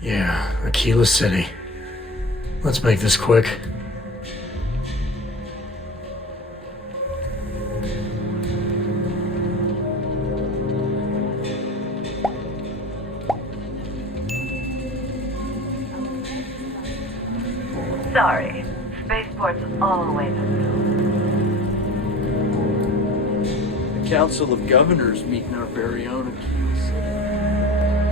Yeah, Akila City. Let's make this quick. Sorry, spaceport's always a The Council of Governors meeting our very own Akila City.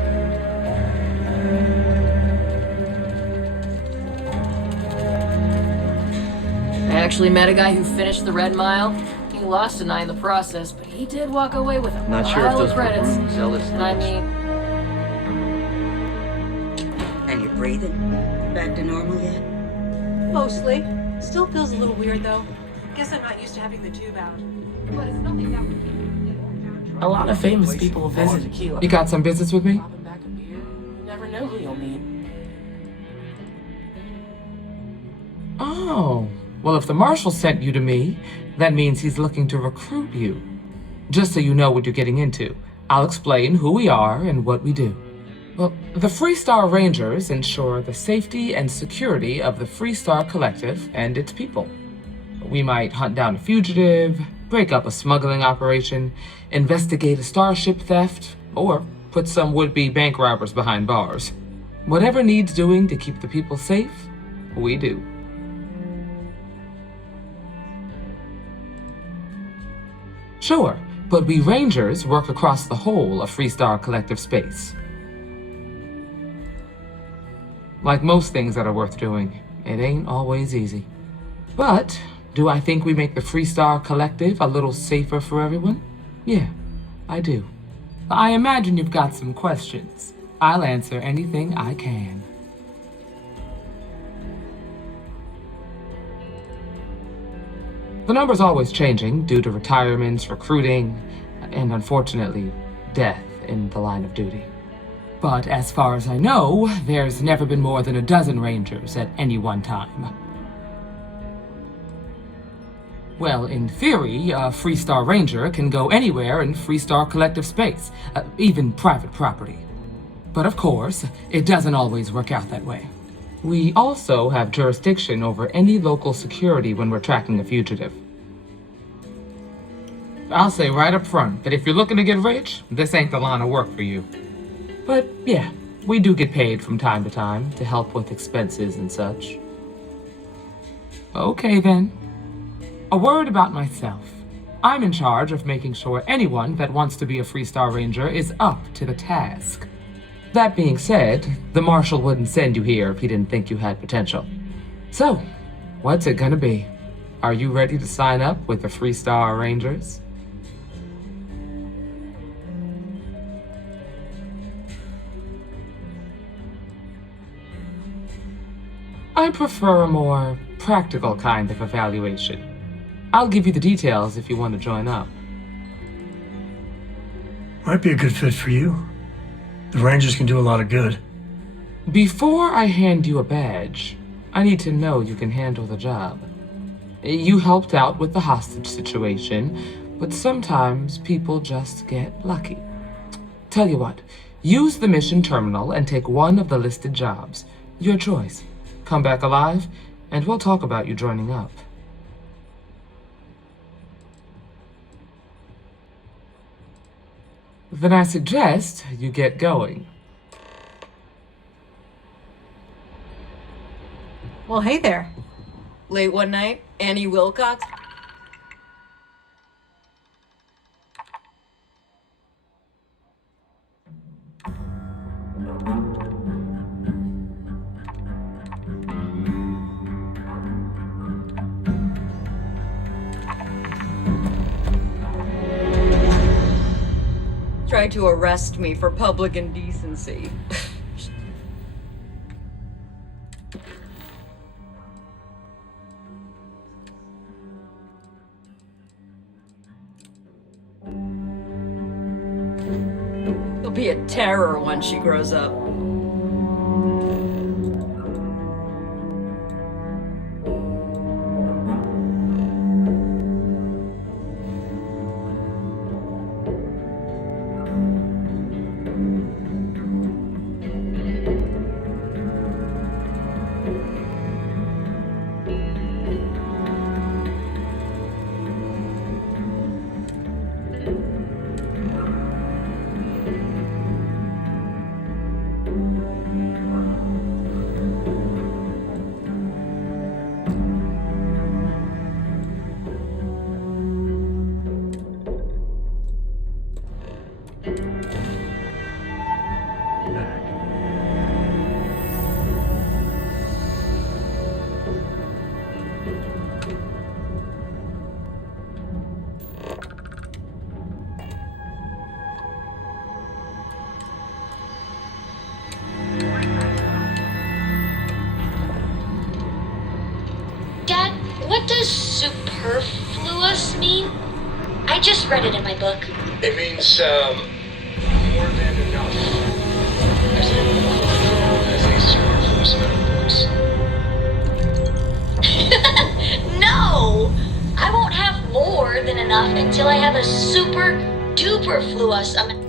I actually met a guy who finished the Red Mile. He lost an eye in the process, but he did walk away with a Not sure if pile those of were credits. room zealous. And I mean, And you're breathing? Back to normal yet? Mostly. Still feels a little weird though. Guess I'm not used to having the tube out. But it's nothing that would keep A lot of famous people visit Akila. You got some business with me? Popping back a beer. You never know who you'll meet. Oh, well, if the marshal sent you to me, that means he's looking to recruit you. Just so you know what you're getting into, I'll explain who we are and what we do. Well, the Freestar Rangers ensure the safety and security of the Freestar Collective and its people. We might hunt down a fugitive, break up a smuggling operation, investigate a starship theft, or put some would-be bank robbers behind bars. Whatever needs doing to keep the people safe, we do. Sure, but we Rangers work across the whole of Freestar Collective space. Like most things that are worth doing, it ain't always easy. But do I think we make the Freestar Collective a little safer for everyone? Yeah, I do. I imagine you've got some questions. I'll answer anything I can. The number's always changing due to retirements, recruiting, and unfortunately, death in the line of duty. But as far as I know, there's never been more than a dozen Rangers at any one time. Well, in theory, a Freestar Ranger can go anywhere in Freestar Collective space, even private property. But of course, it doesn't always work out that way. We also have jurisdiction over any local security when we're tracking a fugitive. I'll say right up front that if you're looking to get rich, this ain't the line of work for you. But yeah, we do get paid from time to time to help with expenses and such. Okay then. A word about myself. I'm in charge of making sure anyone that wants to be a Freestar Ranger is up to the task. That being said, the Marshal wouldn't send you here if he didn't think you had potential. So, what's it gonna be? Are you ready to sign up with the Freestar Rangers? I prefer a more practical kind of evaluation. I'll give you the details if you want to join up. Might be a good fit for you. The Rangers can do a lot of good. Before I hand you a badge, I need to know you can handle the job. You helped out with the hostage situation, but sometimes people just get lucky. Tell you what, use the mission terminal and take one of the listed jobs. Your choice. Come back alive, and we'll talk about you joining up. Then I suggest you get going. Well, hey there. late one night, Annie Wilcox. Tried to arrest me for public indecency. She'll be a terror when she grows up. does superfluous mean? I just read it in my book. It means, more than enough. As a superfluous amount of books. No! I won't have more than enough until I have a super duperfluous amount.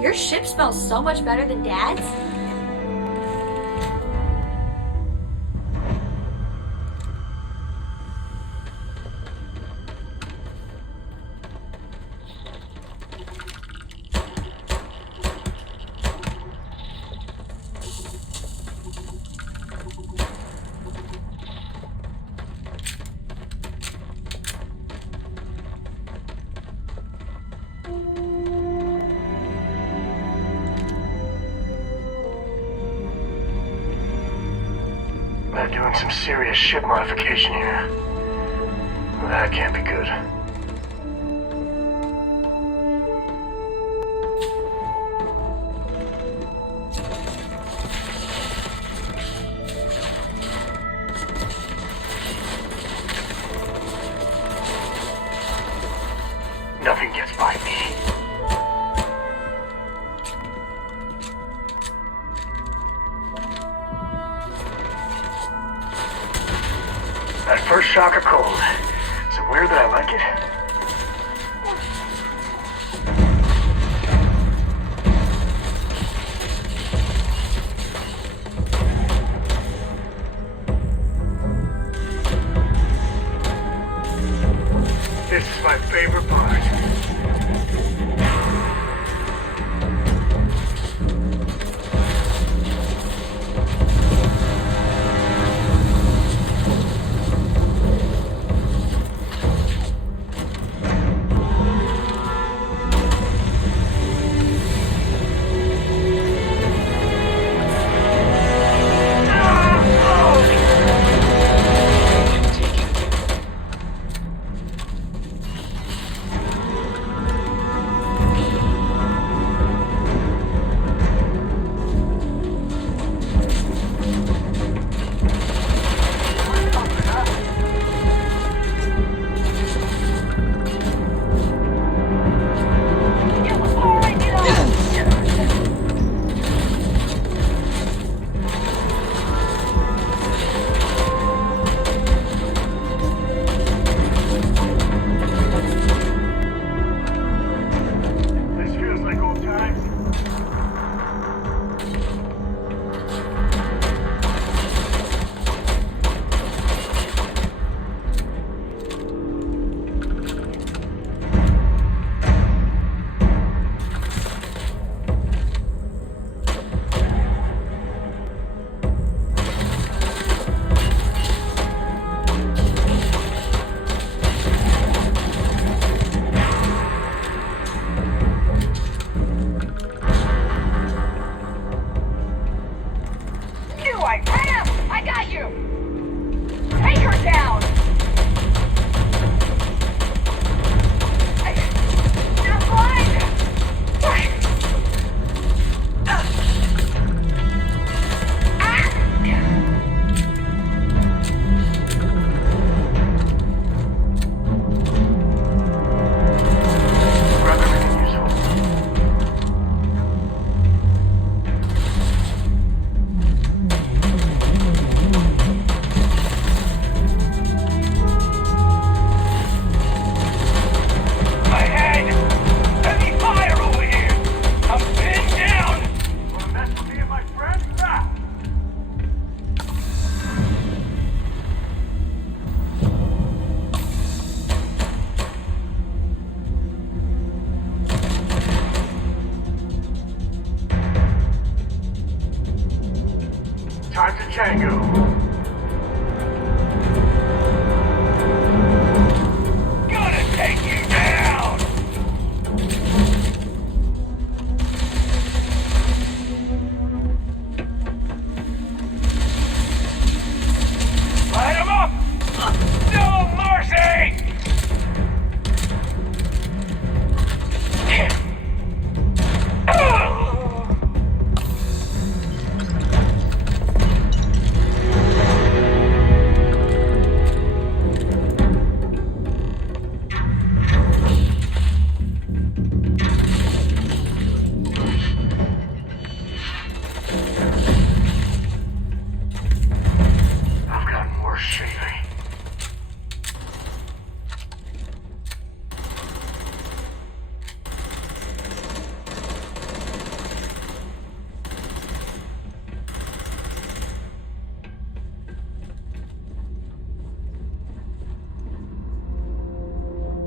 Your ship smells so much better than Dad's. They're doing some serious ship modification here. That can't be good. Nothing gets by me. That first shock of cold. Is it weird that I like it? This is my favorite part. Tango. Gonna take you down! Light him up! No mercy! I've gotten worse lately.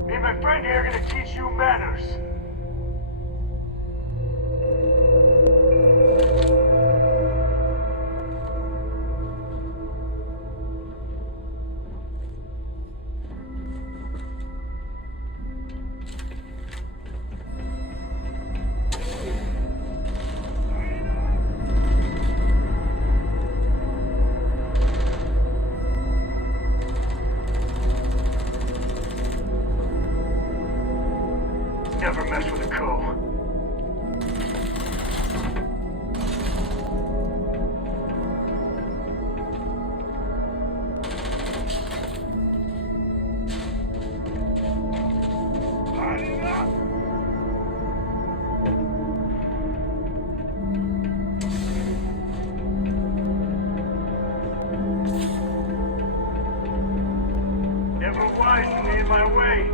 Me and my friend here are gonna teach you manners. Never mess with a co. Lighting up! Never wise to be in my way.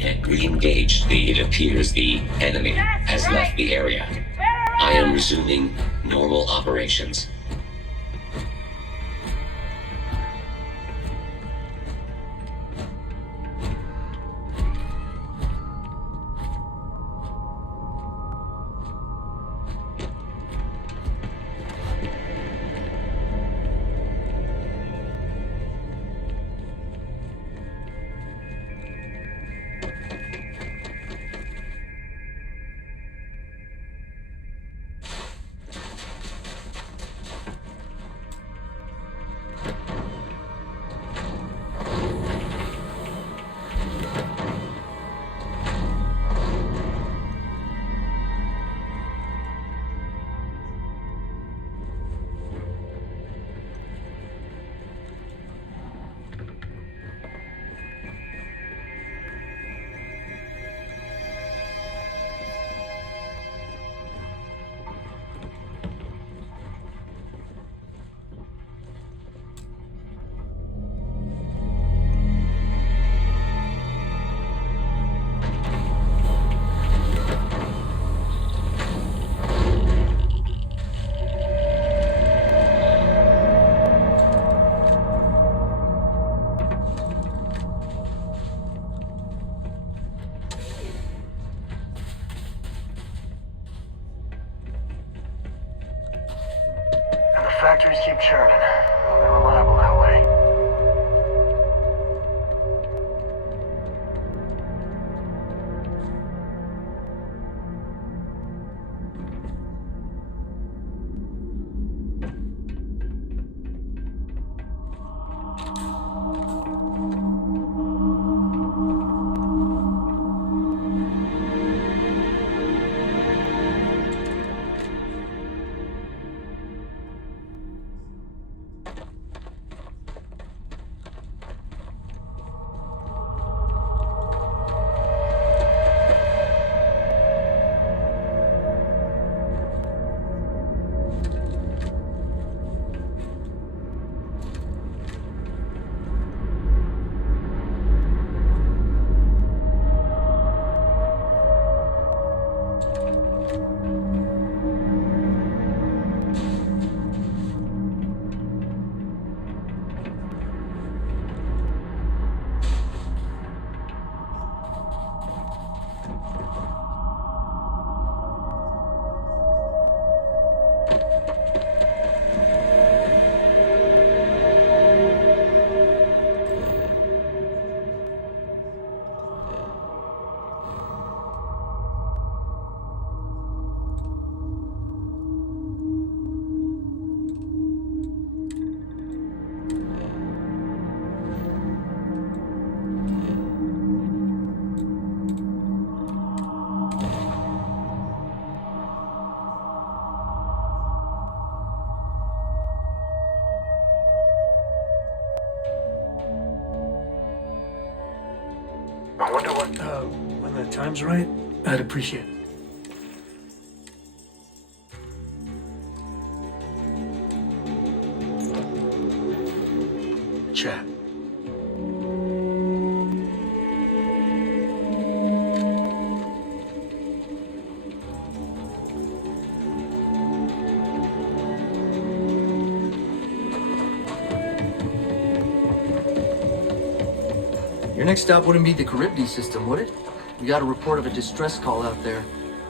and re-engaged, it appears the enemy has left the area. I am resuming normal operations. Factories keep churning. They're reliable that way. I wonder what, when the time's right, I'd appreciate it. Chat. Your next stop wouldn't be the Charybdis system, would it? We got a report of a distress call out there,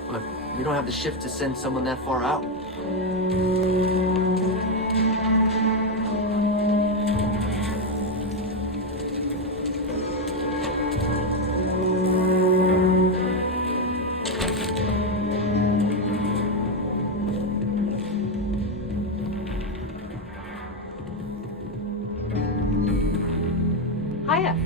but we don't have the shift to send someone that far out. Hiya.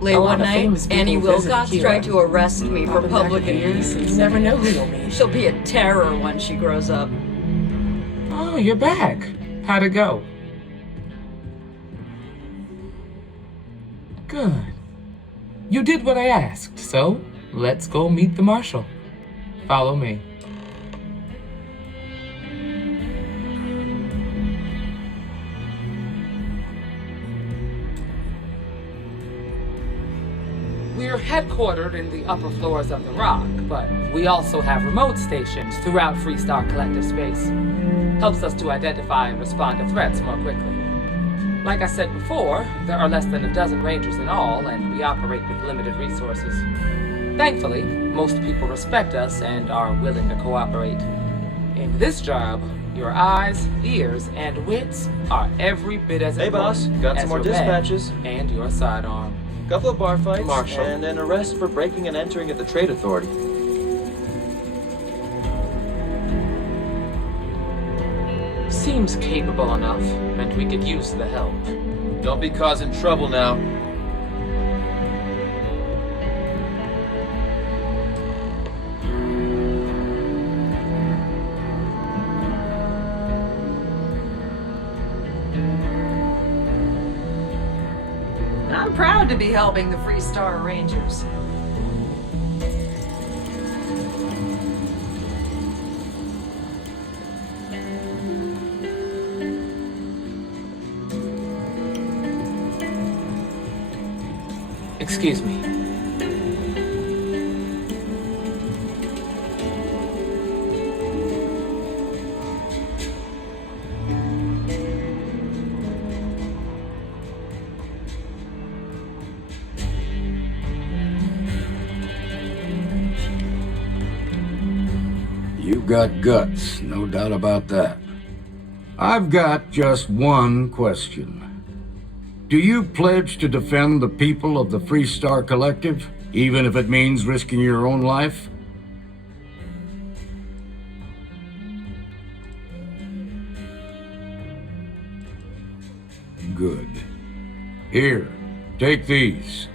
Late one night, Annie Wilcox tried to arrest me for public abuse. You never know who you'll meet. She'll be a terror when she grows up. Oh, you're back. How'd it go? Good. You did what I asked, so let's go meet the marshal. Follow me. We're headquartered in the upper floors of the Rock, but we also have remote stations throughout Freestar Collective space. Helps us to identify and respond to threats more quickly. Like I said before, there are less than a dozen Rangers in all, and we operate with limited resources. Thankfully, most people respect us and are willing to cooperate. In this job, your eyes, ears, and wits are every bit as important got as some more your bag dispatches. And your sidearm. Couple of bar fights, Marshal. and an arrest for breaking and entering at the Trade Authority. Seems capable enough, and we could use the help. Don't be causing trouble now. I'm proud to be helping the Freestar Rangers. Excuse me. You've got guts, no doubt about that. I've got just one question. Do you pledge to defend the people of the Freestar Collective, even if it means risking your own life? Good. Here, take these.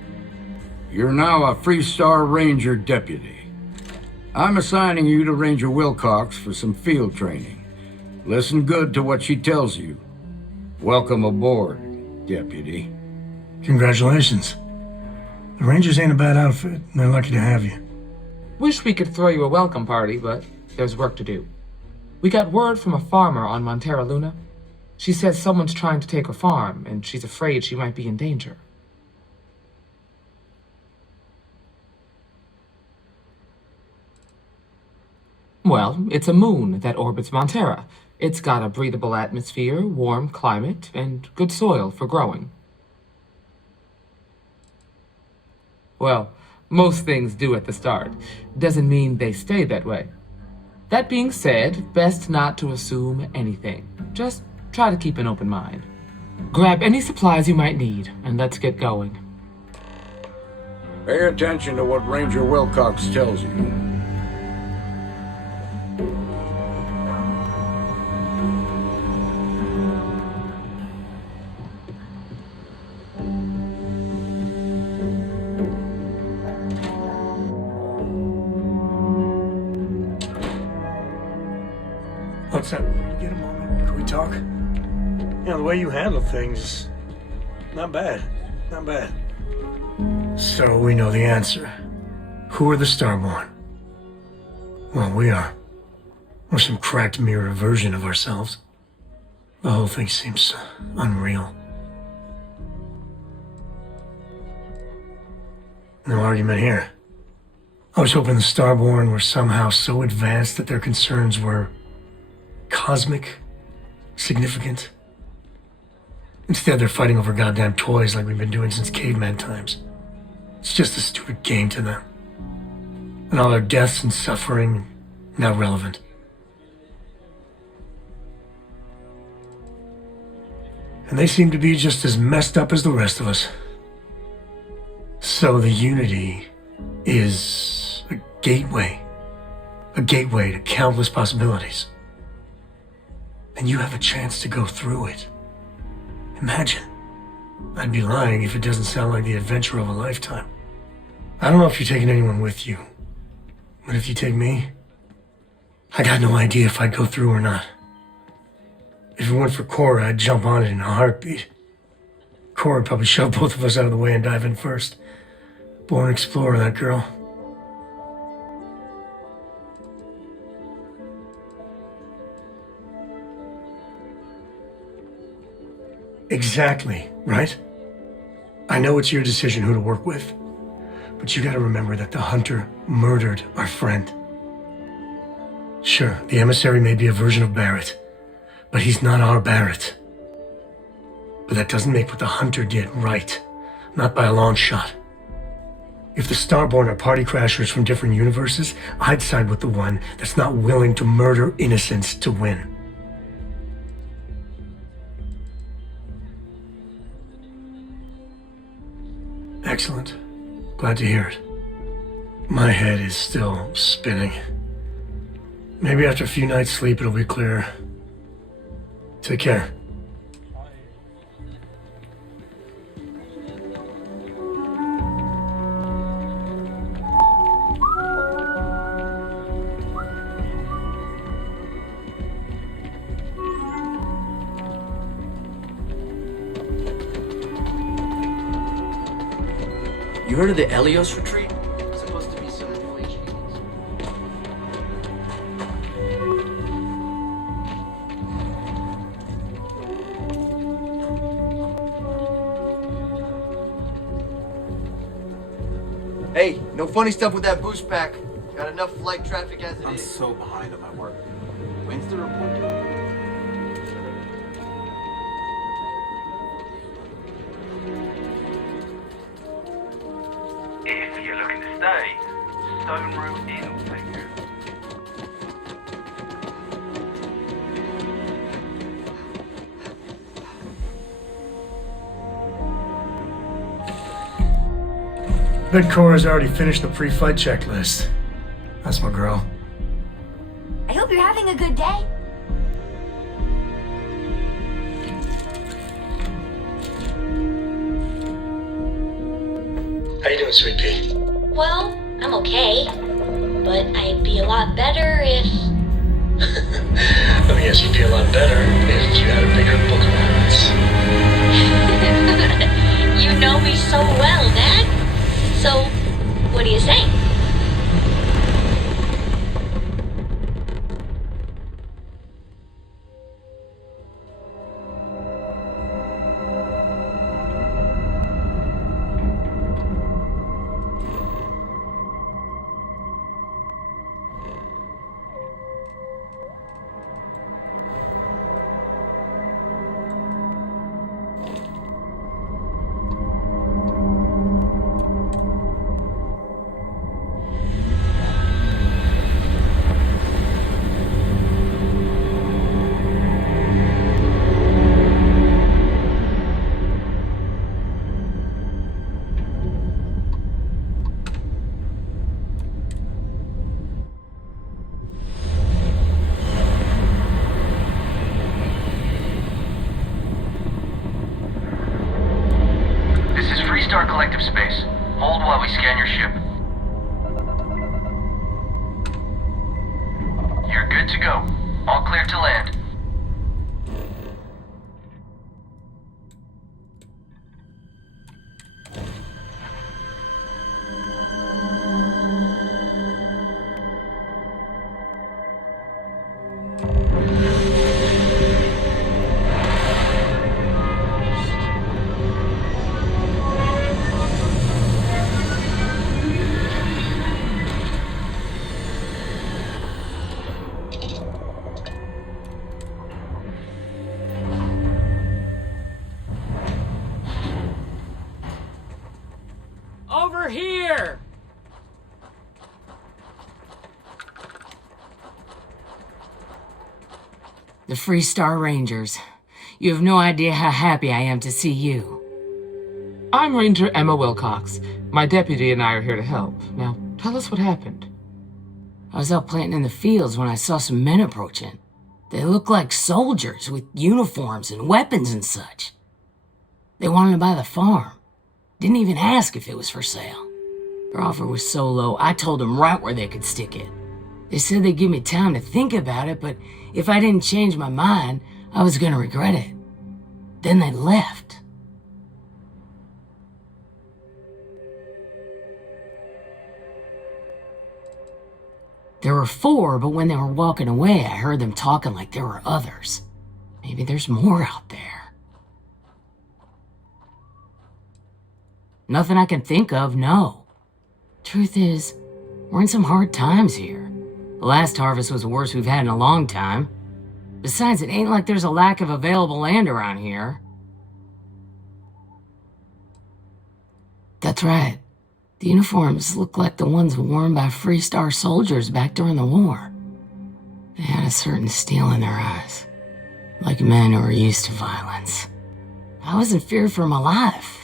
You're now a Freestar Ranger deputy. I'm assigning you to Ranger Wilcox for some field training. Listen good to what she tells you. Welcome aboard, Deputy. Congratulations. The Rangers ain't a bad outfit, and they're lucky to have you. Wish we could throw you a welcome party, but there's work to do. We got word from a farmer on Montera Luna. She says someone's trying to take her farm, and she's afraid she might be in danger. Well, it's a moon that orbits Montera. It's got a breathable atmosphere, warm climate, and good soil for growing. Well, most things do at the start. Doesn't mean they stay that way. That being said, best not to assume anything. Just try to keep an open mind. Grab any supplies you might need, and let's get going. Pay attention to what Ranger Wilcox tells you. What's up? You get a moment? Can we talk? The way you handle things, not bad. Not bad. So we know the answer. Who are the Starborn? Well, we are. We're some cracked mirror version of ourselves. The whole thing seems unreal. No argument here. I was hoping the Starborn were somehow so advanced that their concerns were cosmic, significant. Instead, they're fighting over goddamn toys like we've been doing since caveman times. It's just a stupid game to them. And all their deaths and suffering, not relevant. And they seem to be just as messed up as the rest of us. So the Unity is a gateway to countless possibilities. And you have a chance to go through it. Imagine. I'd be lying if it doesn't sound like the adventure of a lifetime. I don't know if you're taking anyone with you, but if you take me, I got no idea if I'd go through or not. If it weren't for Cora, I'd jump on it in a heartbeat. Cora would probably shove both of us out of the way and dive in first. Born explorer, that girl. Exactly, right? I know it's your decision who to work with, But you gotta remember that the hunter murdered our friend. Sure, the emissary may be a version of Barrett, but he's not our Barrett. But that doesn't make what the hunter did right. Not by a long shot. If the Starborn are party crashers from different universes, I'd side with the one that's not willing to murder innocents to win. Excellent. Glad to hear it. My head is still spinning. Maybe after a few nights' sleep it'll be clearer. Take care. You heard of the Helios retreat? It's supposed to be some new age healings. Hey, no funny stuff with that boost pack. Got enough flight traffic as it I'm is. so behind on my work. When's the report due? If you're looking to stay, Stone Room Inn will take care of it. Bet Cora's already finished the pre-flight checklist. That's my girl. I hope you're having a good day. How you doing, Sweet Pea? Well, I'm okay. But I'd be a lot better if... Let me guess, you'd be a lot better if you had a bigger book allowance. You know me so well, Dad. So, what do you say? This is Freestar Collective space. Hold while we scan your ship. You're good to go. All clear to land. Over here! The Freestar Rangers. You have no idea how happy I am to see you. I'm Ranger Emma Wilcox. My deputy and I are here to help. Now, tell us what happened. I was out planting in the fields when I saw some men approaching. They looked like soldiers with uniforms and weapons and such. They wanted to buy the farm. Didn't even ask if it was for sale. Their offer was so low, I told them right where they could stick it. They said they'd give me time to think about it, but if I didn't change my mind, I was gonna regret it. Then they left. There were 4, but when they were walking away, I heard them talking like there were others. Maybe there's more out there. Nothing I can think of, no. Truth is, we're in some hard times here. The last harvest was the worst we've had in a long time. Besides, it ain't like there's a lack of available land around here. That's right. The uniforms look like the ones worn by Freestar soldiers back during the war. They had a certain steel in their eyes, like men who were used to violence. I wasn't feared for my life.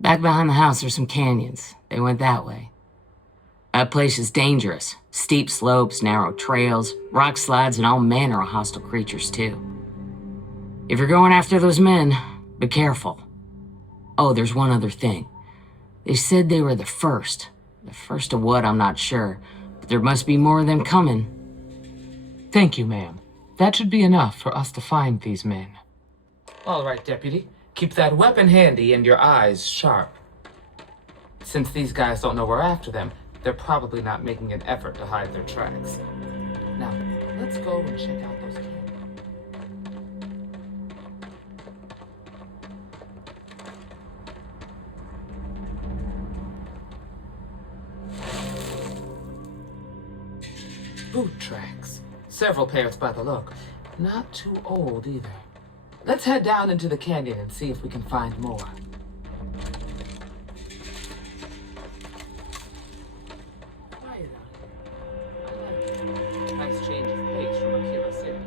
Back behind the house are some canyons. They went that way. That place is dangerous. Steep slopes, narrow trails, rock slides, and all manner of hostile creatures, too. If you're going after those men, be careful. Oh, there's one other thing. They said they were the first. The first of what, I'm not sure. But there must be more of them coming. Thank you, ma'am. That should be enough for us to find these men. All right, Deputy. Keep that weapon handy and your eyes sharp. Since these guys don't know we're after them, they're probably not making an effort to hide their tracks. Now, let's go and check out those canyons. Boot tracks. Several pairs by the look. Not too old either. Let's head down into the canyon and see if we can find more. Quiet out here. I like it. Nice change of pace from Akila City.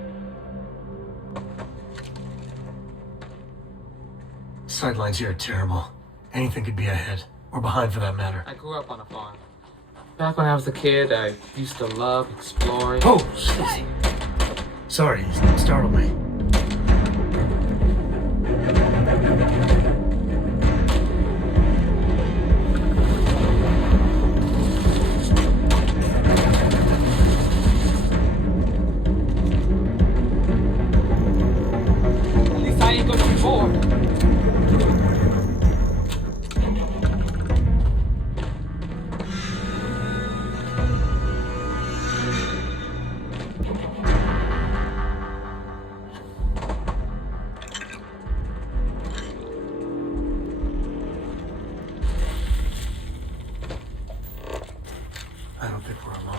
Sightlines here are terrible. Anything could be ahead, or behind for that matter. I grew up on a farm. Back when I was a kid, I used to love exploring. Oh, shit. Sorry, you startled me. At least I ain't gonna be bored. I don't think we're alone.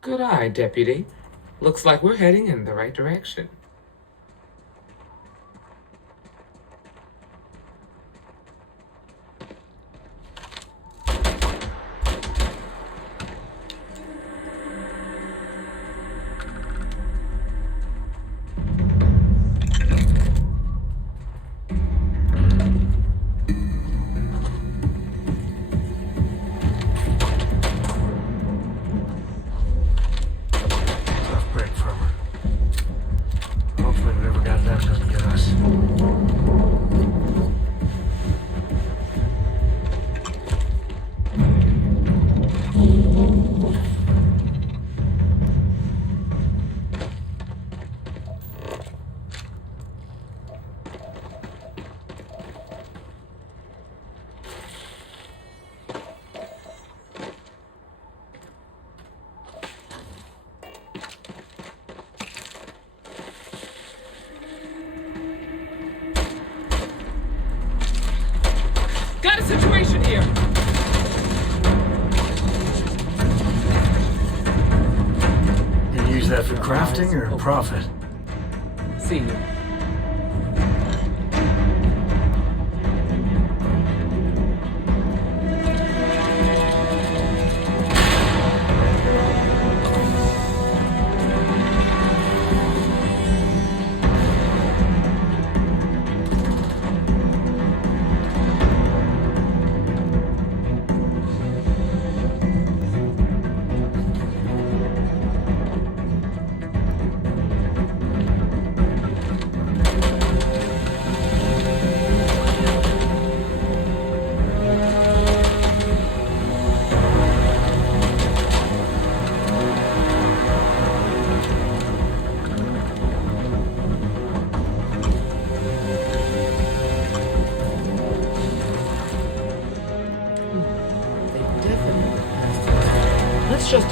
Good eye, Deputy. Looks like we're heading in the right direction. Tough break from her. Hopefully whatever got them doesn't get us. Got a situation here! You use that for crafting or profit? See you.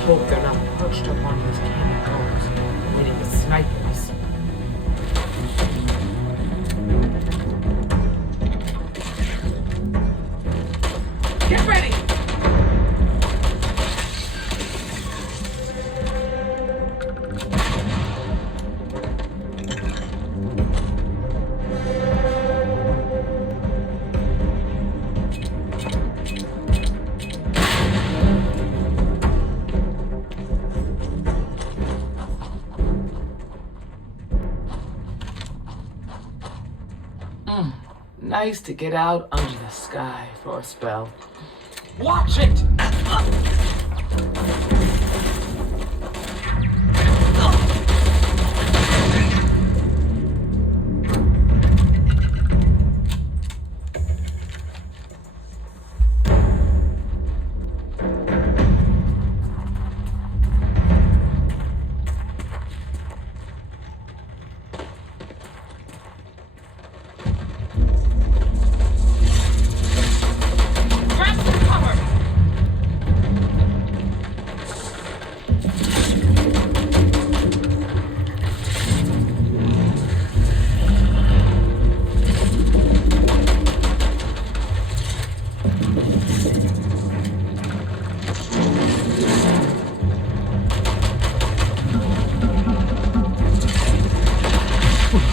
hope they're not perched up on those cannon doors, waiting to snipe us. Get ready! Nice to get out under the sky for a spell. Watch it!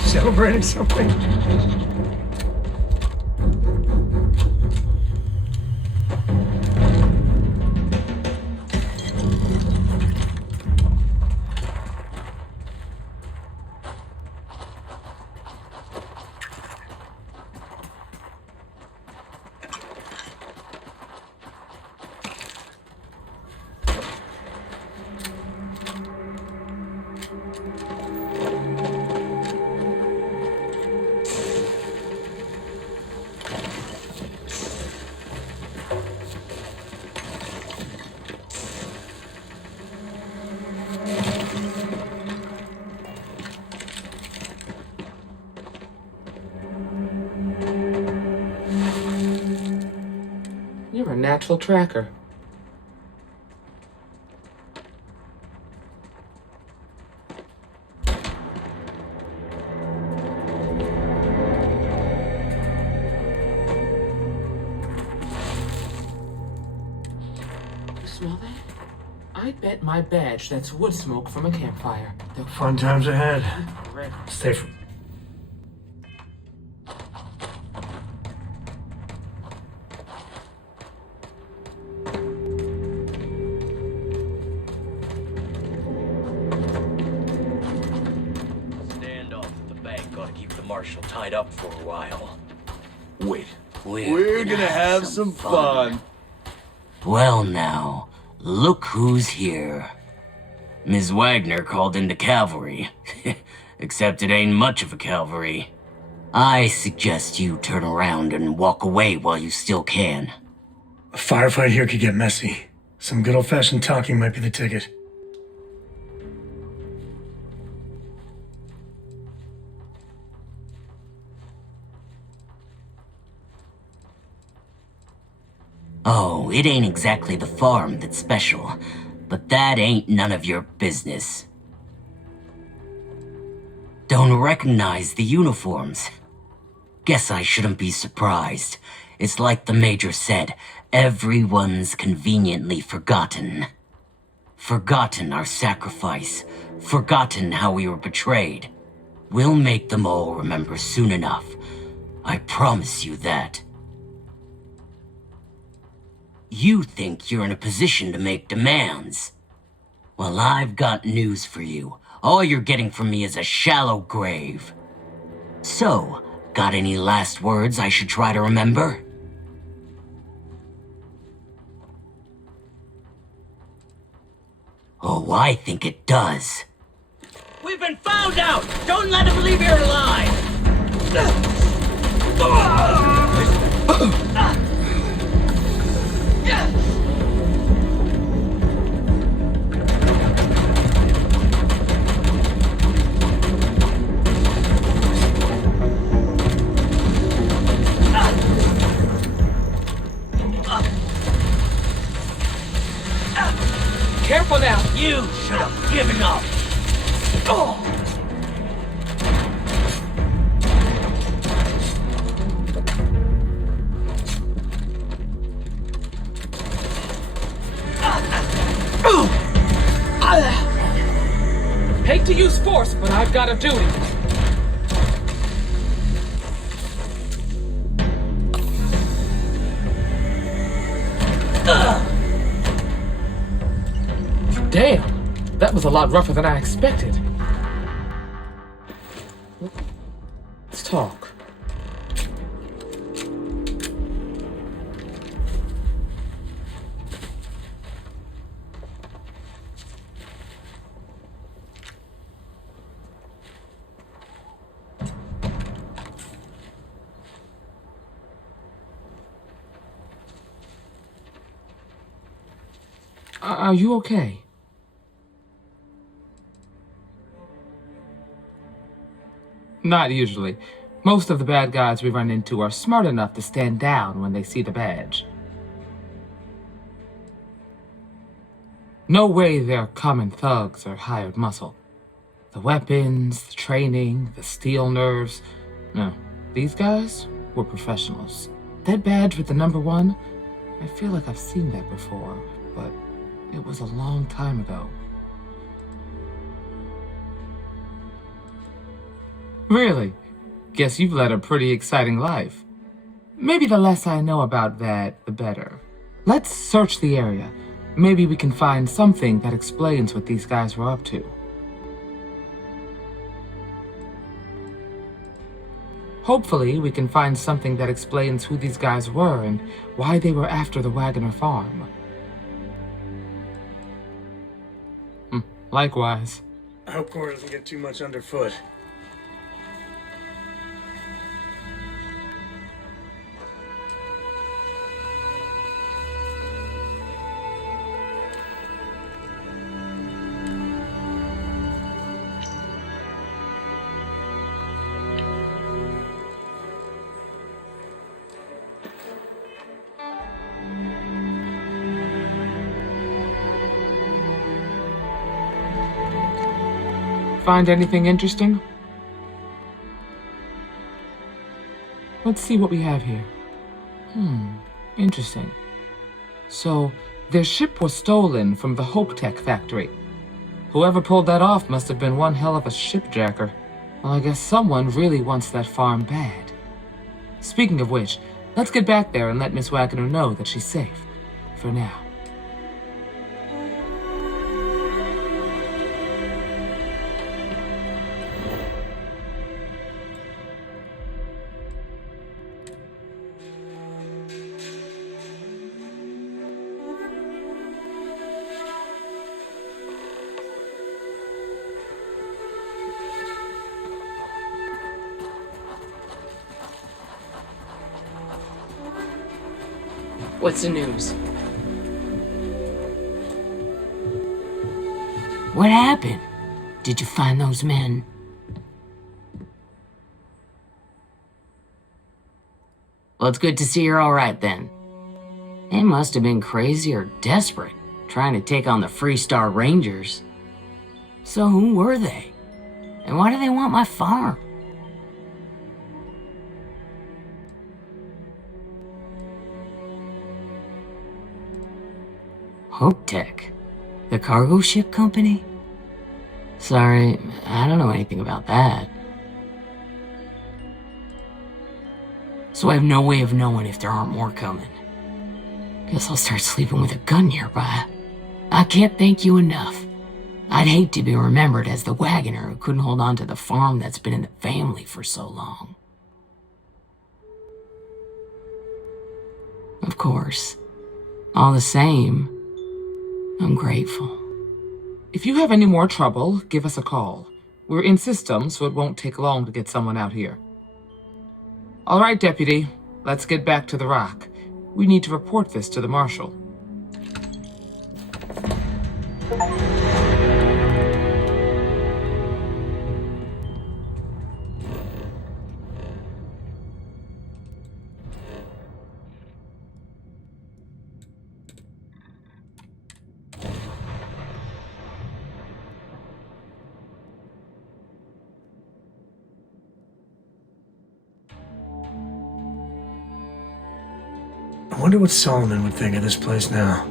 Celebrating something. You're a natural tracker. You smell that? I bet my badge that's wood smoke from a campfire. Fun times ahead. Stay for... Marshal tied up for a while. Wait, we're gonna have some fun. Well now, look who's here. Ms. Wagner called in the cavalry. Except it ain't much of a cavalry. I suggest you turn around and walk away while you still can. A firefight here could get messy. Some good old-fashioned talking might be the ticket. Oh, it ain't exactly the farm that's special, but that ain't none of your business. Don't recognize the uniforms. Guess I shouldn't be surprised. It's like the Major said, everyone's conveniently forgotten. Forgotten our sacrifice. Forgotten how we were betrayed. We'll make them all remember soon enough. I promise you that. You think you're in a position to make demands. Well, I've got news for you. All you're getting from me is a shallow grave. So, got any last words I should try to remember? Oh, I think it does. We've been found out! Don't let him leave here alive! Careful now. You should have given up. Oh. Hate to use force, but I've got a duty. Damn, that was a lot rougher than I expected. Let's talk. Are you okay? Not usually. Most of the bad guys we run into are smart enough to stand down when they see the badge. No way they're common thugs or hired muscle. The weapons, the training, the steel nerves. No, these guys were professionals. That badge with the number 1, I feel like I've seen that before, but it was a long time ago. Really? Guess you've led a pretty exciting life. Maybe the less I know about that, the better. Let's search the area. Maybe we can find something that explains what these guys were up to. Hopefully, we can find something that explains who these guys were and why they were after the Wagoner farm. Likewise. I hope Cora doesn't get too much underfoot. Find anything interesting? Let's see what we have here. Interesting. So, their ship was stolen from the Hope Tech factory. Whoever pulled that off must have been one hell of a shipjacker. Well, I guess someone really wants that farm bad. Speaking of which, let's get back there and let Miss Wagoner know that she's safe. For now. What's the news? What happened? Did you find those men? Well, it's good to see you're all right then. They must have been crazy or desperate, trying to take on the Freestar Rangers. So who were they? And why do they want my farm? Hope Tech? The cargo ship company? Sorry, I don't know anything about that. So I have no way of knowing if there aren't more coming. Guess I'll start sleeping with a gun nearby. I can't thank you enough. I'd hate to be remembered as the wagoner who couldn't hold on to the farm that's been in the family for so long. Of course. All the same, I'm grateful. If you have any more trouble, give us a call. We're in system, so it won't take long to get someone out here. All right, Deputy. Let's get back to the rock. We need to report this to the Marshal. I wonder what Solomon would think of this place now.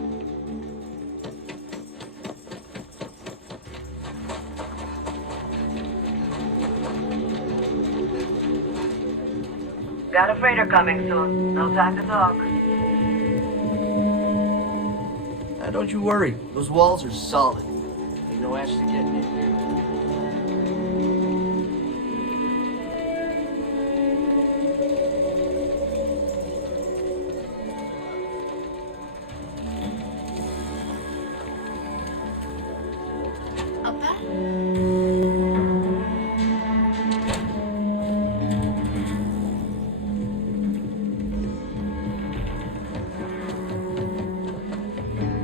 Got a freighter coming soon. No time to talk. Don't you worry. Those walls are solid. Ain't no actually getting in here.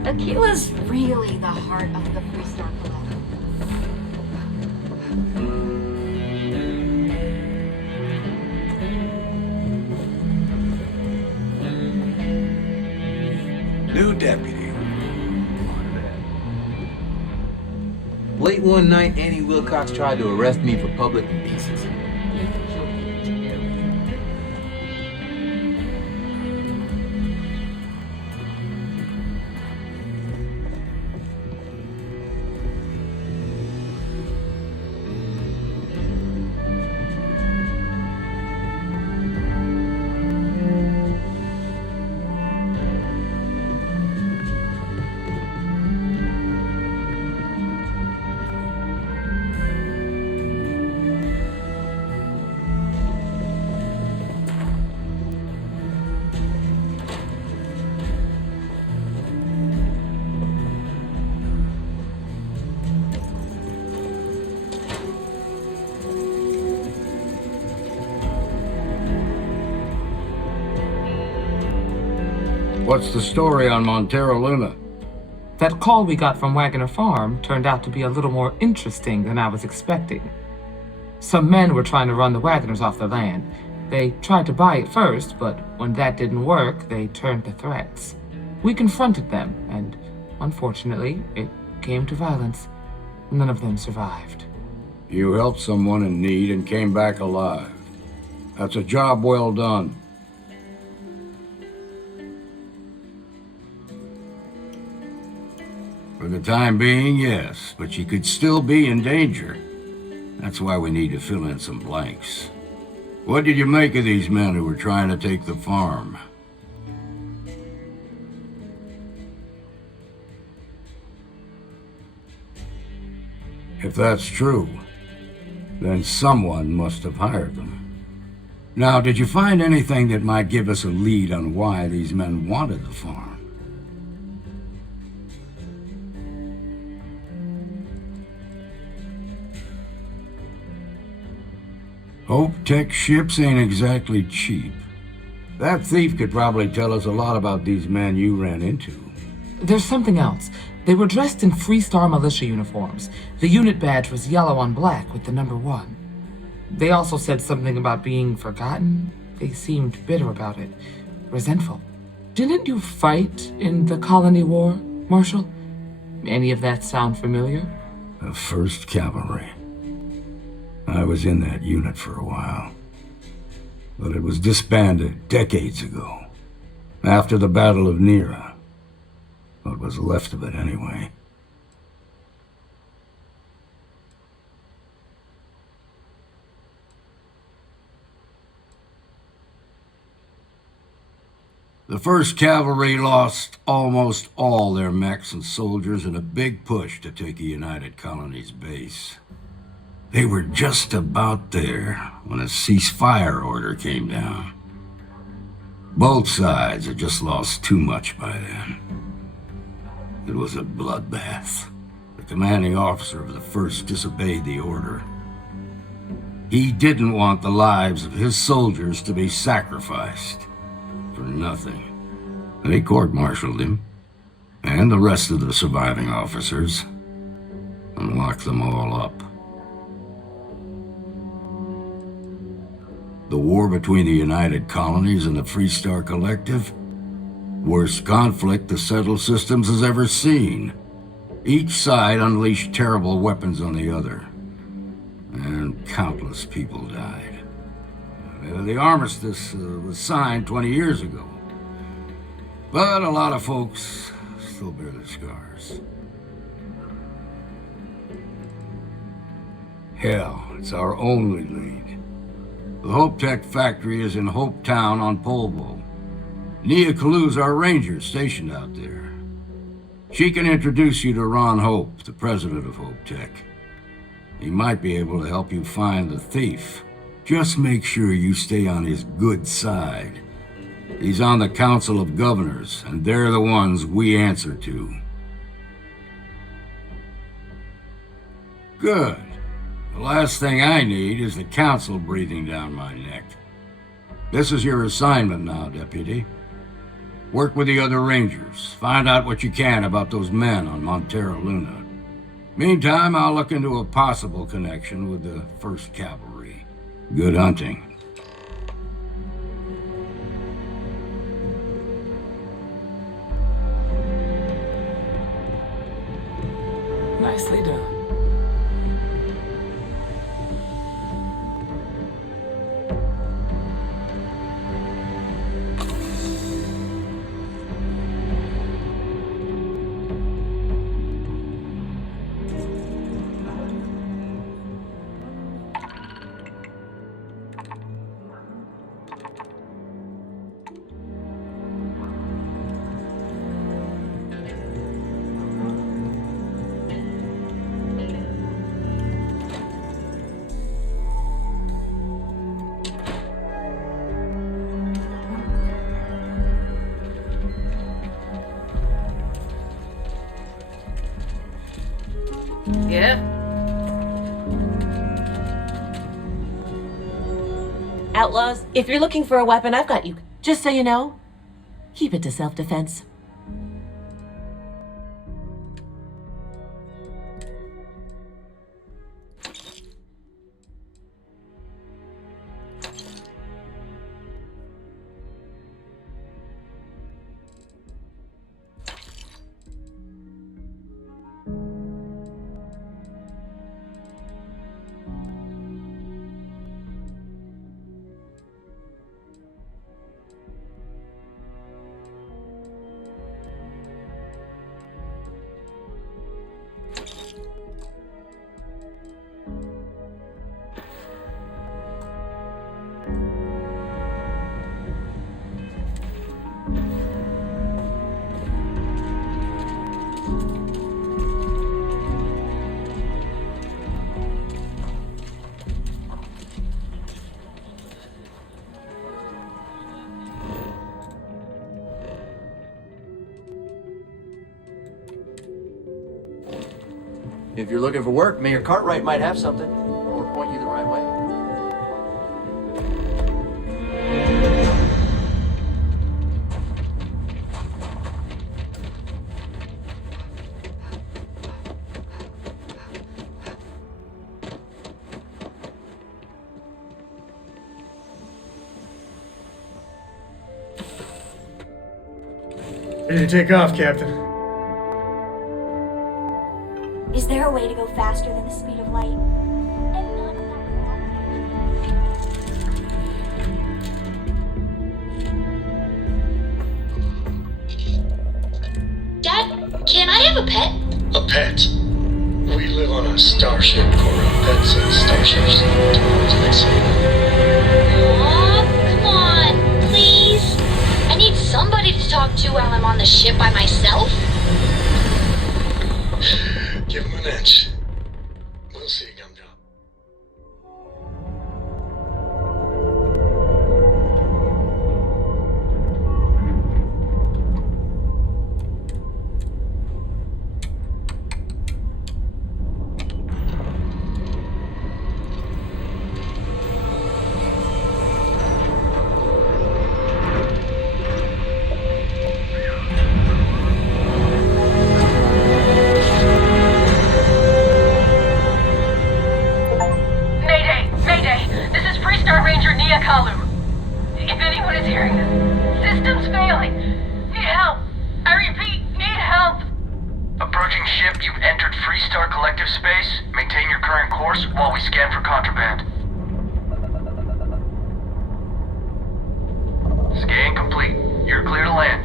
Akila's really the heart of the Freestar Collective. New deputy. Late one night, Annie Wilcox tried to arrest me for public indecency. What's the story on Montero Luna? That call we got from Wagoner Farm turned out to be a little more interesting than I was expecting. Some men were trying to run the Wagoners off the land. They tried to buy it first, but when that didn't work, they turned to threats. We confronted them, and unfortunately, it came to violence. None of them survived. You helped someone in need and came back alive. That's a job well done. For the time being, yes, but she could still be in danger. That's why we need to fill in some blanks. What did you make of these men who were trying to take the farm? If that's true, then someone must have hired them. Now, did you find anything that might give us a lead on why these men wanted the farm? Hope Tech ships ain't exactly cheap. That thief could probably tell us a lot about these men you ran into. There's something else. They were dressed in Freestar militia uniforms. The unit badge was yellow on black with the number 1. They also said something about being forgotten. They seemed bitter about it, resentful. Didn't you fight in the Colony War, Marshal? Any of that sound familiar? The 1st Cavalry. I was in that unit for a while. But it was disbanded decades ago, after the Battle of Nera. What was left of it, anyway. The 1st Cavalry lost almost all their mechs and soldiers in a big push to take a United Colonies base. They were just about there when a ceasefire order came down. Both sides had just lost too much by then. It was a bloodbath. The commanding officer of the 1st disobeyed the order. He didn't want the lives of his soldiers to be sacrificed for nothing. They court-martialed him, and the rest of the surviving officers, and locked them all up. The war between the United Colonies and the Freestar Collective? Worst conflict the settled systems has ever seen. Each side unleashed terrible weapons on the other, and countless people died. The armistice was signed 20 years ago. But a lot of folks still bear their scars. Hell, it's our only lead. The Hope Tech factory is in Hope Town on Polvo. Nia Kalu's our ranger stationed out there. She can introduce you to Ron Hope, the president of Hope Tech. He might be able to help you find the thief. Just make sure you stay on his good side. He's on the Council of Governors, and they're the ones we answer to. Good. The last thing I need is the Council breathing down my neck. This is your assignment now, Deputy. Work with the other Rangers. Find out what you can about those men on Montero Luna. Meantime, I'll look into a possible connection with the 1st Cavalry. Good hunting. Nicely done. Yeah? Outlaws, if you're looking for a weapon, I've got you. Just so you know, keep it to self-defense. If you're looking for work, Mayor Cartwright might have something, or point you the right way. Ready to take off, Captain. Is there a way to go faster than the speed of light? Dad, can I have a pet? A pet? We live on a starship, Cora. Pets and starships don't always mix. Aw, come on, please. I need somebody to talk to while I'm on the ship by myself. Give him an inch. We'll see, Gumdrop. If anyone is hearing this, system's failing. Need help. I repeat, need help. Approaching ship, you've entered Freestar Collective space. Maintain your current course while we scan for contraband. Scan complete. You're clear to land.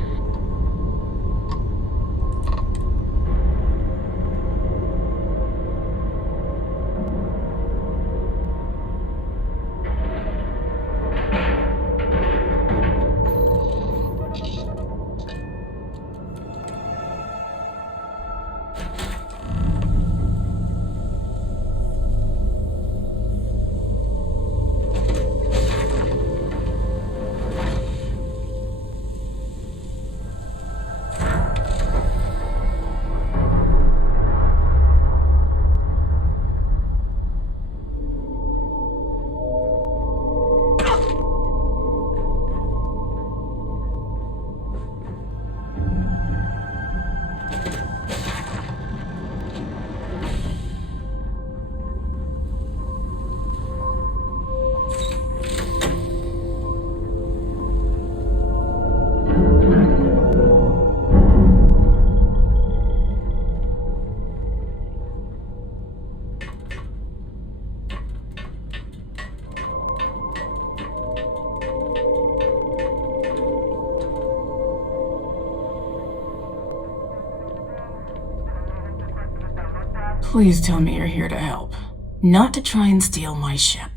Please tell me you're here to help, not to try and steal my ship.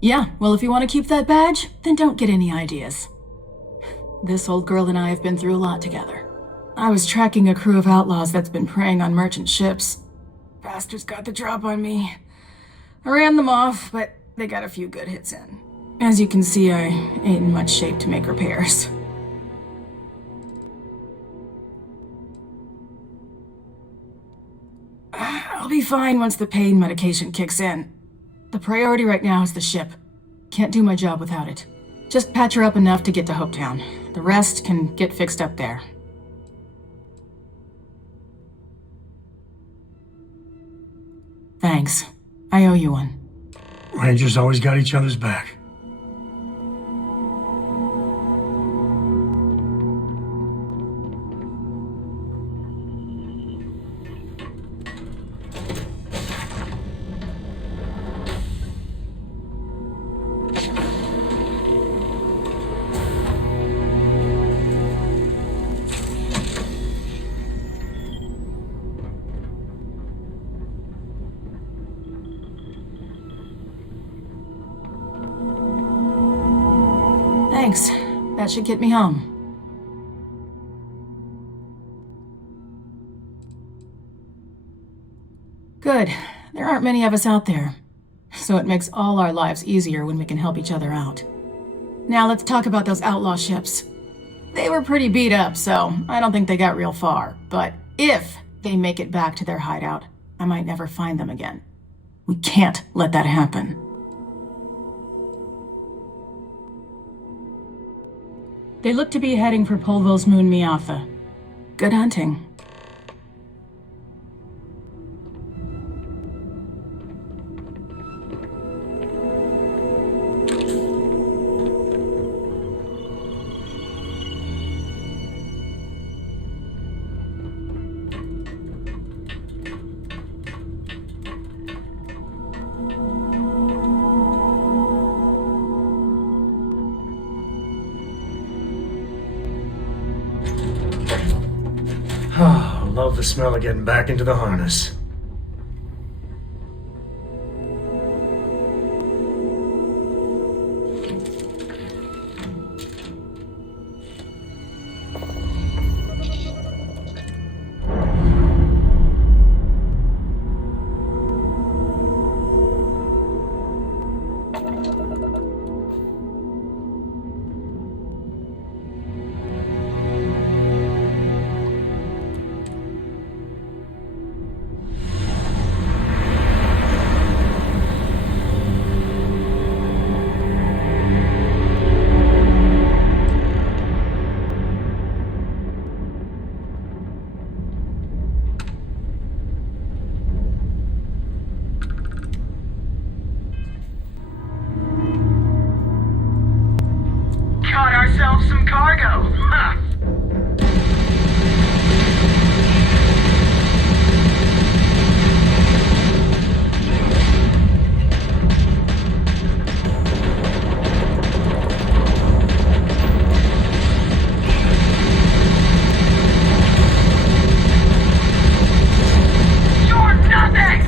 Yeah, well, if you want to keep that badge, then don't get any ideas. This old girl and I have been through a lot together. I was tracking a crew of outlaws that's been preying on merchant ships. Bastards got the drop on me. I ran them off, but they got a few good hits in. As you can see, I ain't in much shape to make repairs. I'll be fine once the pain medication kicks in. The priority right now is the ship. Can't do my job without it. Just patch her up enough to get to Hopetown. The rest can get fixed up there. Thanks. I owe you one. Rangers always got each other's back. Thanks. That should get me home. Good. There aren't many of us out there. So it makes all our lives easier when we can help each other out. Now let's talk about those outlaw ships. They were pretty beat up, so I don't think they got real far. But if they make it back to their hideout, I might never find them again. We can't let that happen. They look to be heading for Polville's moon Miatha. Good hunting. Oh, love the smell of getting back into the harness. Caught ourselves some cargo. Ha! You're nothing!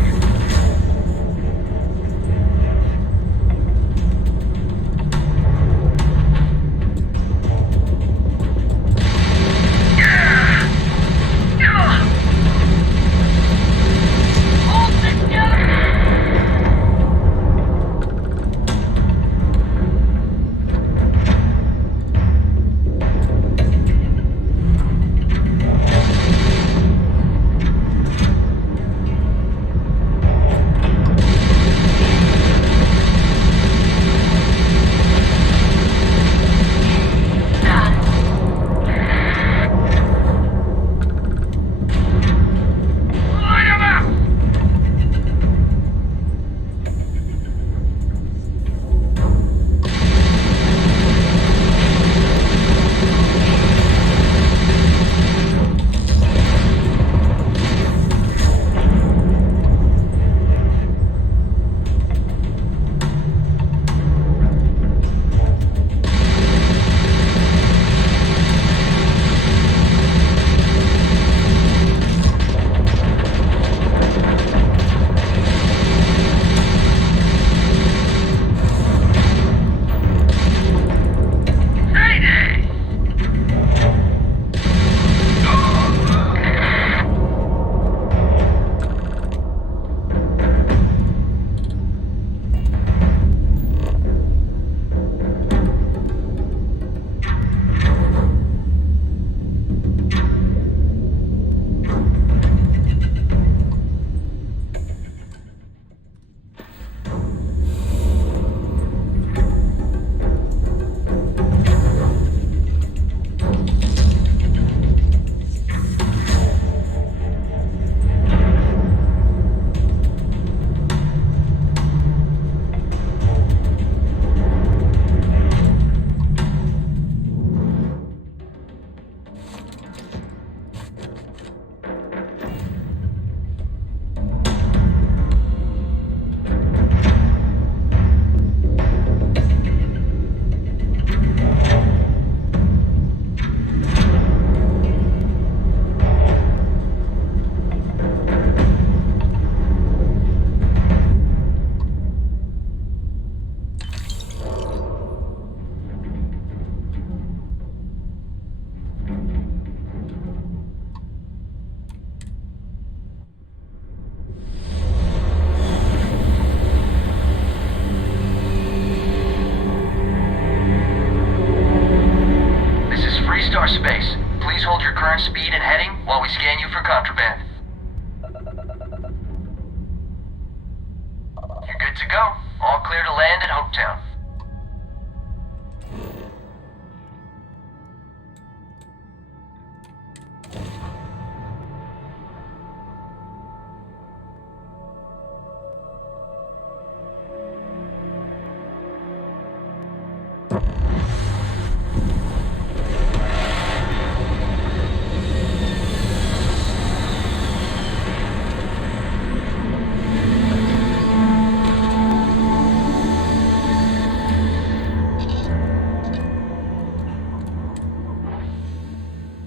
to go. All clear to land at Hopetown.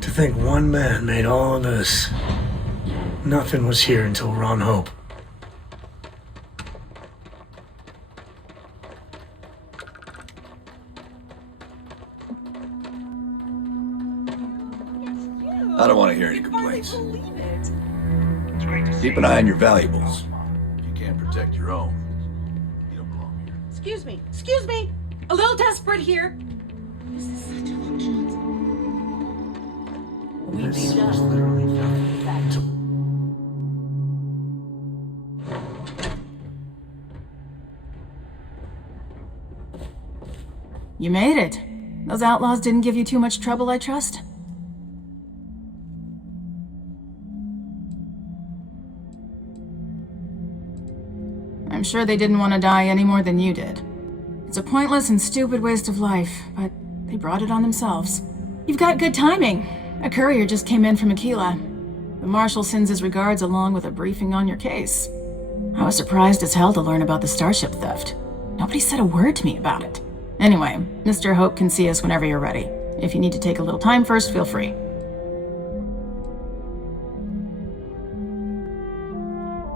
To think one man made all of this. Nothing was here until Ron Hope. I don't want to hear any complaints. Keep an eye on your valuables. If you can't protect your own, you don't belong here. Excuse me. Excuse me. A little desperate here. This is such a long shot. We This need was to. literally nothing. You made it. Those outlaws didn't give you too much trouble, I trust? I'm sure they didn't want to die any more than you did. It's a pointless and stupid waste of life, but they brought it on themselves. You've got good timing. A courier just came in from Akila. The Marshal sends his regards along with a briefing on your case. I was surprised as hell to learn about the starship theft. Nobody said a word to me about it. Anyway, Mr. Hope can see us whenever you're ready. If you need to take a little time first, feel free.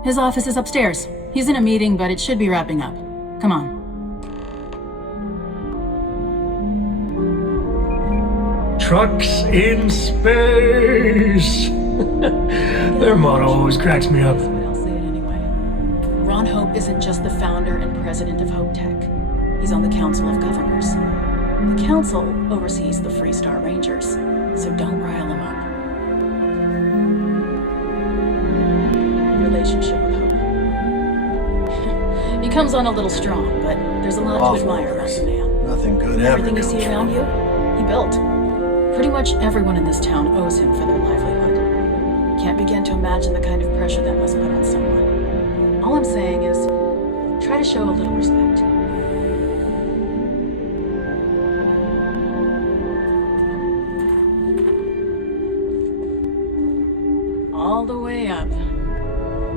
His office is upstairs. He's in a meeting, but it should be wrapping up. Come on. Trucks in space! Their motto always cracks me up. But I'll say it anyway. Ron Hope isn't just the founder and president of Hope Tech. He's on the Council of Governors. The Council oversees the Freestar Rangers, so don't rile him up. Relationship with Hope. He comes on a little strong, but there's a lot to admire about the man. Nothing good ever Everything you comes see from around it. you, he built. Pretty much everyone in this town owes him for their livelihood. Can't begin to imagine the kind of pressure that must put on someone. All I'm saying is, try to show a little respect. All the way up.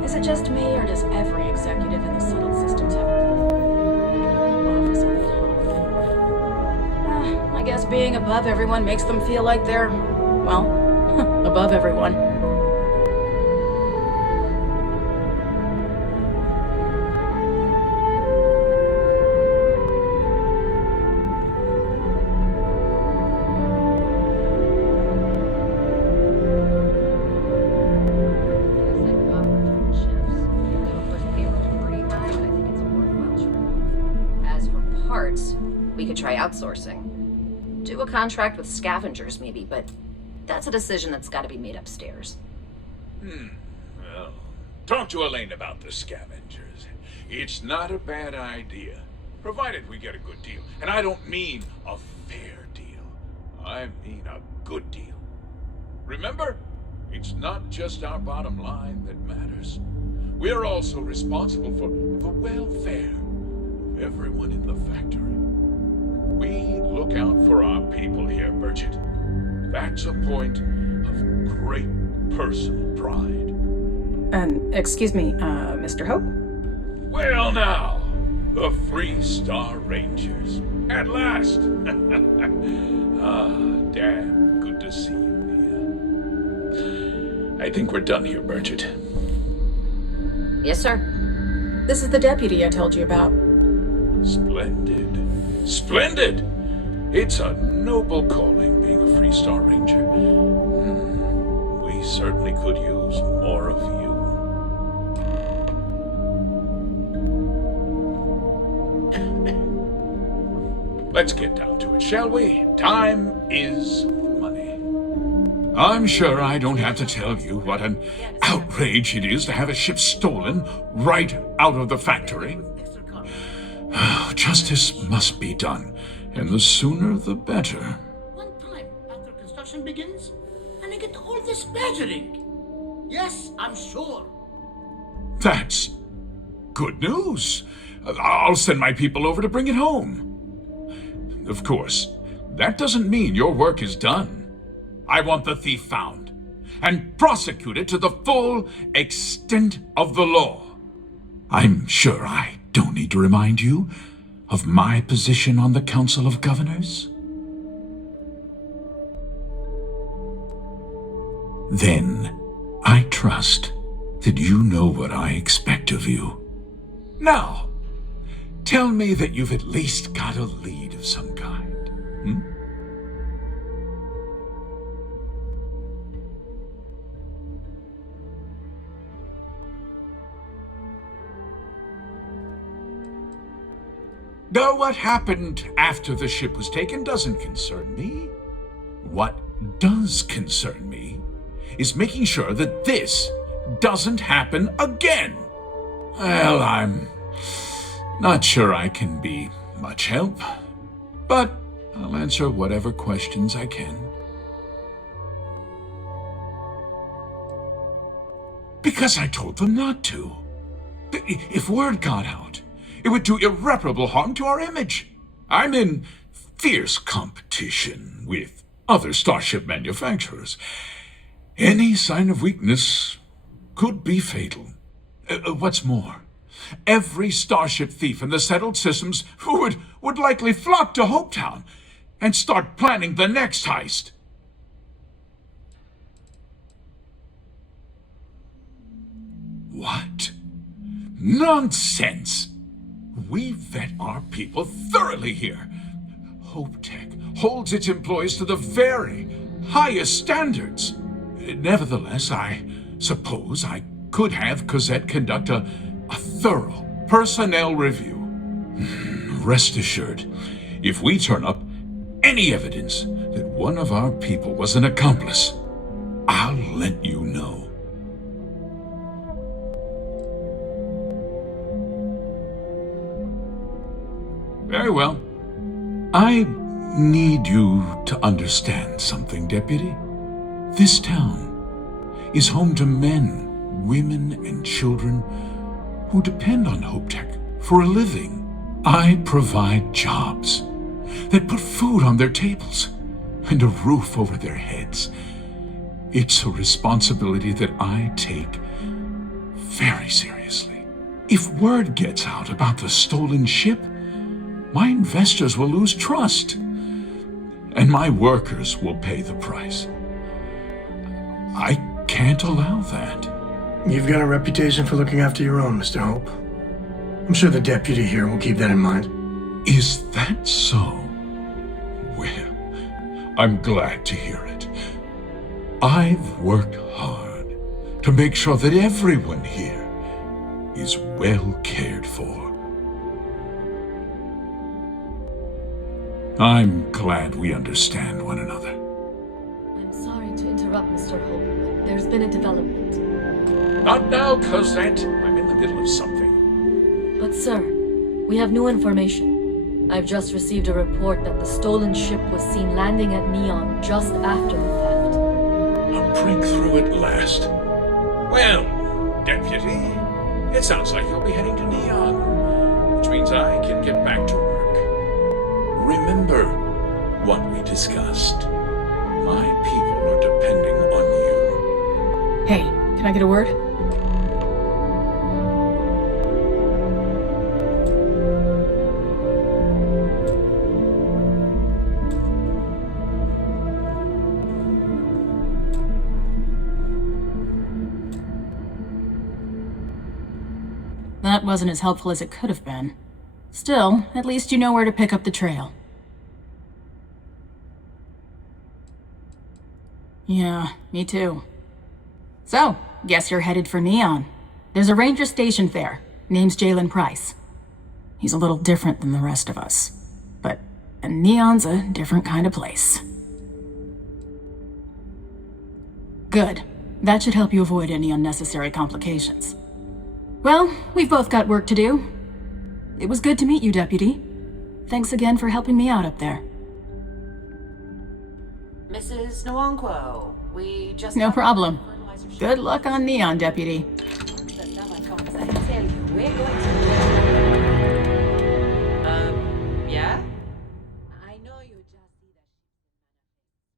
Is it just me, or does every executive in the settled systems have office on the top? I guess being above everyone makes them feel like they're, well, above everyone. We could try outsourcing. Do a contract with scavengers, maybe, but that's a decision that's got to be made upstairs. Well, talk to Elaine about the scavengers. It's not a bad idea, provided we get a good deal. And I don't mean a fair deal. I mean a good deal. Remember, it's not just our bottom line that matters. We're also responsible for the welfare of everyone in the factory. We look out for our people here, Bridget. That's a point of great personal pride. Excuse me, Mr. Hope? Well now, the Freestar Rangers. At last! Damn good to see you, Mia. I think we're done here, Bridget. Yes, sir. This is the deputy I told you about. Splendid. Splendid! It's a noble calling being a Freestar Ranger. We certainly could use more of you. Let's get down to it, shall we? Time is money. I'm sure I don't have to tell you what an outrage it is to have a ship stolen right out of the factory. Justice must be done, and the sooner the better. One time after construction begins, and I get all this badgering. Yes, I'm sure. That's good news. I'll send my people over to bring it home. Of course, that doesn't mean your work is done. I want the thief found and prosecuted to the full extent of the law. I'm sure I don't need to remind you of my position on the Council of Governors. Then, I trust that you know what I expect of you. Now, tell me that you've at least got a lead of some kind. Hmm? Though what happened after the ship was taken doesn't concern me. What does concern me is making sure that this doesn't happen again. Well, I'm not sure I can be much help, but I'll answer whatever questions I can. Because I told them not to. If word got out, it would do irreparable harm to our image. I'm in fierce competition with other starship manufacturers. Any sign of weakness could be fatal. What's more, every starship thief in the settled systems would likely flock to Hopetown and start planning the next heist. What? Nonsense! We vet our people thoroughly here. HopeTech holds its employees to the very highest standards. Nevertheless, I suppose I could have Cosette conduct a thorough personnel review. Rest assured, if we turn up any evidence that one of our people was an accomplice, I'll let you know. Very well. I need you to understand something, Deputy. This town is home to men, women, and children who depend on HopeTech for a living. I provide jobs that put food on their tables and a roof over their heads. It's a responsibility that I take very seriously. If word gets out about the stolen ship, my investors will lose trust, and my workers will pay the price. I can't allow that. You've got a reputation for looking after your own, Mr. Hope. I'm sure the deputy here will keep that in mind. Is that so? Well, I'm glad to hear it. I've worked hard to make sure that everyone here is well cared for. I'm glad we understand one another. I'm sorry to interrupt, Mr. Hope, but there's been a development. Not now, Cosette. I'm in the middle of something. But sir, we have new information. I've just received a report that the stolen ship was seen landing at Neon just after the theft. A breakthrough at last. Well, Deputy, it sounds like you'll be heading to Neon, which means I can get back to work. Remember what we discussed. My people are depending on you. Hey, can I get a word? That wasn't as helpful as it could have been. Still, at least you know where to pick up the trail. Yeah, me too. So, guess you're headed for Neon. There's a ranger stationed there. Name's Jalen Price. He's a little different than the rest of us. But Neon's a different kind of place. Good. That should help you avoid any unnecessary complications. Well, we've both got work to do. It was good to meet you, Deputy. Thanks again for helping me out up there. Mrs. Nwankwo, we just... No problem. Good luck on Neon, Deputy. I tell you, we're going to